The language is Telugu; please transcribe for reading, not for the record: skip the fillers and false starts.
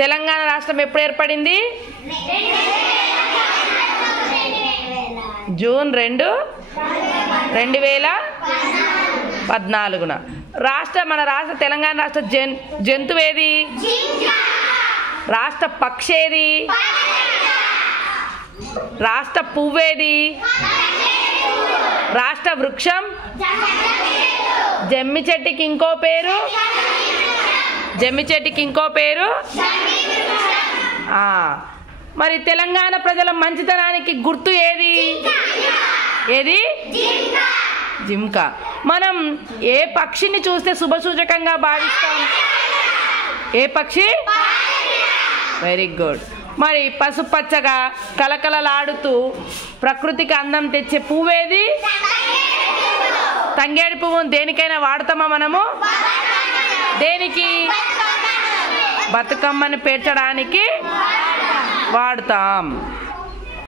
తెలంగాణ రాష్ట్రం ఎప్పుడు ఏర్పడింది? జూన్ 2, 2014. మన రాష్ట్ర తెలంగాణ రాష్ట్ర జంతువు ఏది? రాష్ట్ర పక్షి ఏది? రాష్ట్ర పువ్వేది? రాష్ట్ర వృక్షం? జమ్మి చెట్టుకి ఇంకో పేరు? మరి తెలంగాణ ప్రజల మంచితనానికి గుర్తు ఏది? జింక. మనం ఏ పక్షిని చూస్తే శుభసూచకంగా భావిస్తాం? ఏ పక్షి? Very good. మరి పసుపచ్చగా కలకలలాడుతూ ప్రకృతికి అందం తెచ్చే పువ్వేది? తంగేడు పువ్వును దేనికైనా వాడతామా మనము? దేనికి? బతుకమ్మని పేర్చడానికి వాడతాం.